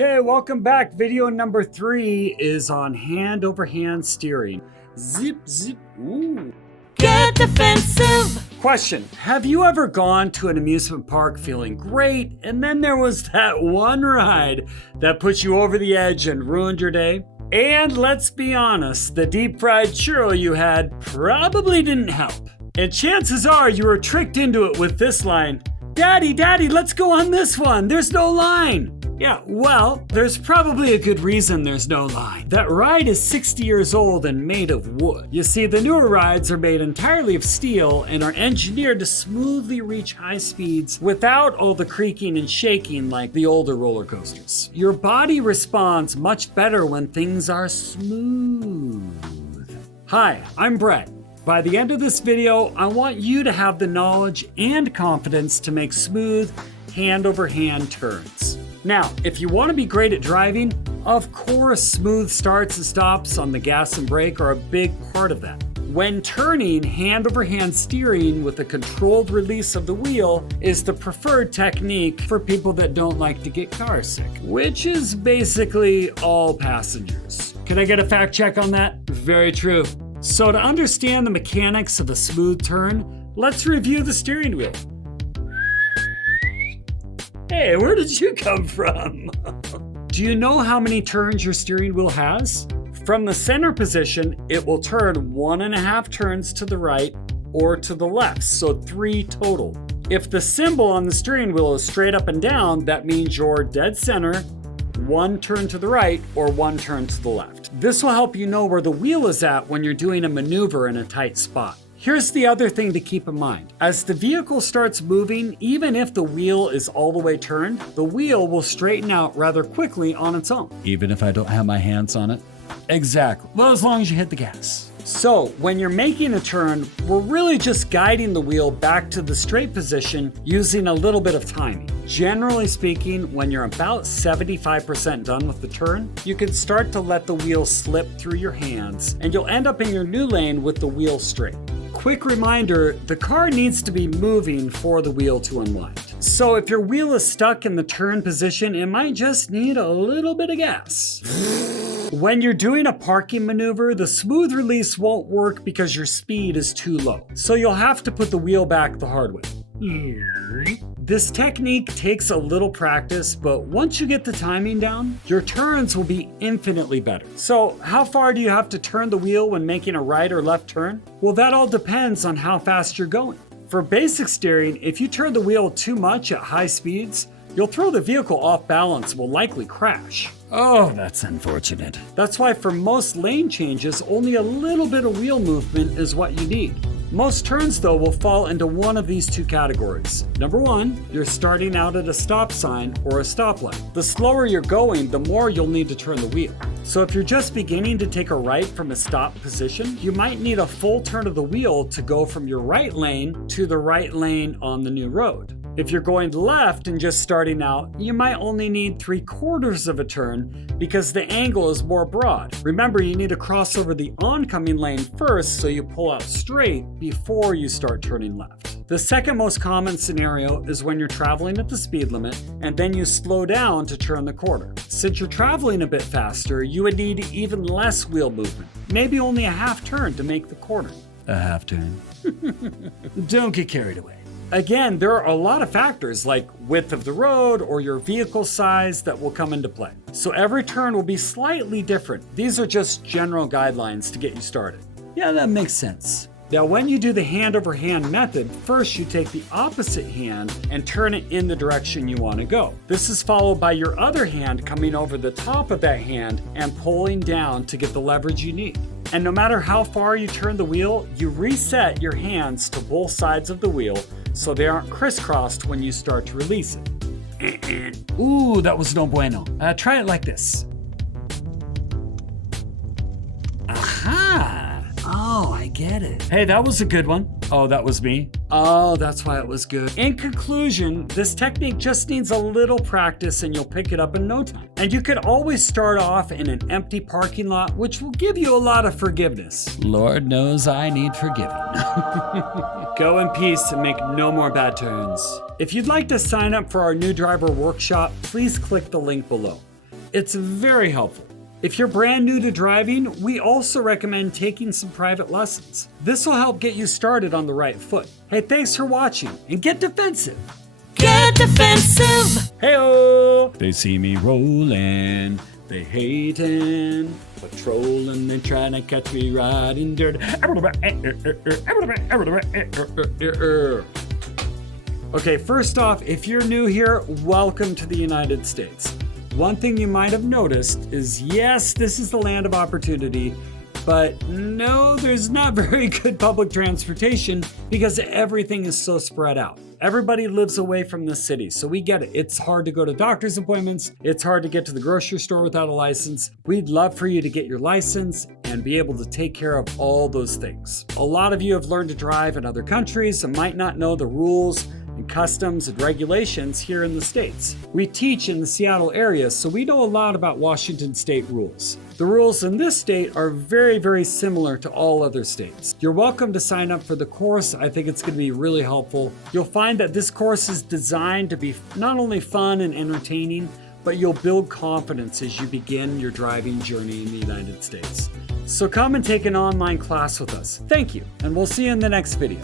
Okay, welcome back. Video number 3 is on hand-over-hand steering. Zip, zip, ooh. Get defensive! Question, have you ever gone to an amusement park feeling great, and then there was that one ride that put you over the edge and ruined your day? And let's be honest, the deep-fried churro you had probably didn't help. And chances are you were tricked into it with this line, "Daddy, Daddy, let's go on this one. There's no line." Yeah, well, there's probably a good reason there's no line. That ride is 60 years old and made of wood. You see, the newer rides are made entirely of steel and are engineered to smoothly reach high speeds without all the creaking and shaking like the older roller coasters. Your body responds much better when things are smooth. Hi, I'm Brett. By the end of this video, I want you to have the knowledge and confidence to make smooth, hand-over-hand turns. Now, if you want to be great at driving, of course smooth starts and stops on the gas and brake are a big part of that. When turning, hand-over-hand steering with a controlled release of the wheel is the preferred technique for people that don't like to get car sick, which is basically all passengers. Can I get a fact check on that? Very true. So to understand the mechanics of a smooth turn, let's review the steering wheel. Hey, where did you come from? Do you know how many turns your steering wheel has? From the center position, it will turn 1.5 turns to the right or to the left, so 3 total. If the symbol on the steering wheel is straight up and down, that means you're dead center, 1 turn to the right or 1 turn to the left. This will help you know where the wheel is at when you're doing a maneuver in a tight spot. Here's the other thing to keep in mind. As the vehicle starts moving, even if the wheel is all the way turned, the wheel will straighten out rather quickly on its own. Even if I don't have my hands on it? Exactly. Well, as long as you hit the gas. So, when you're making a turn, we're really just guiding the wheel back to the straight position using a little bit of timing. Generally speaking, when you're about 75% done with the turn, you can start to let the wheel slip through your hands, and you'll end up in your new lane with the wheel straight. Quick reminder, the car needs to be moving for the wheel to unwind. So if your wheel is stuck in the turn position, it might just need a little bit of gas. When you're doing a parking maneuver, the smooth release won't work because your speed is too low. So you'll have to put the wheel back the hard way. This technique takes a little practice, but once you get the timing down, your turns will be infinitely better. So how far do you have to turn the wheel when making a right or left turn? Well, that all depends on how fast you're going. For basic steering, if you turn the wheel too much at high speeds, you'll throw the vehicle off balance and will likely crash. Oh, that's unfortunate. That's why for most lane changes, only a little bit of wheel movement is what you need. Most turns, though, will fall into one of these 2 categories. Number 1, you're starting out at a stop sign or a stoplight. The slower you're going, the more you'll need to turn the wheel. So if you're just beginning to take a right from a stop position, you might need a full turn of the wheel to go from your right lane to the right lane on the new road. If you're going left and just starting out, you might only need 3/4 of a turn because the angle is more broad. Remember, you need to cross over the oncoming lane first so you pull out straight before you start turning left. The second most common scenario is when you're traveling at the speed limit and then you slow down to turn the corner. Since you're traveling a bit faster, you would need even less wheel movement, maybe only a half turn to make the corner. A half turn. Don't get carried away. Again, there are a lot of factors like width of the road or your vehicle size that will come into play. So every turn will be slightly different. These are just general guidelines to get you started. Yeah, that makes sense. Now, when you do the hand-over-hand method, first you take the opposite hand and turn it in the direction you want to go. This is followed by your other hand coming over the top of that hand and pulling down to get the leverage you need. And no matter how far you turn the wheel, you reset your hands to both sides of the wheel so they aren't crisscrossed when you start to release it. Ooh, that was no bueno. Try it like this. Aha! Oh, I get it. Hey, that was a good one. Oh, that was me. Oh, that's why it was good. In conclusion, this technique just needs a little practice and you'll pick it up in no time. And you could always start off in an empty parking lot, which will give you a lot of forgiveness. Lord knows I need forgiving. Go in peace and make no more bad turns. If you'd like to sign up for our new driver workshop, please click the link below. It's very helpful. If you're brand new to driving, we also recommend taking some private lessons. This will help get you started on the right foot. Hey, thanks for watching, and get defensive. Get defensive. Hey-oh! They see me rolling, they hating, patrolling, they trying to catch me riding dirt. Okay, first off, if you're new here, welcome to the United States. One thing you might have noticed is, yes, this is the land of opportunity, but no, there's not very good public transportation because everything is so spread out. Everybody lives away from the city, so we get it. It's hard to go to doctor's appointments. It's hard to get to the grocery store without a license. We'd love for you to get your license and be able to take care of all those things. A lot of you have learned to drive in other countries and might not know the rules and customs and regulations here in the States. We teach in the Seattle area, so we know a lot about Washington state rules. The rules in this state are very, very similar to all other states. You're welcome to sign up for the course. I think it's going to be really helpful. You'll find that this course is designed to be not only fun and entertaining, but you'll build confidence as you begin your driving journey in the United States. So come and take an online class with us. Thank you, and we'll see you in the next video.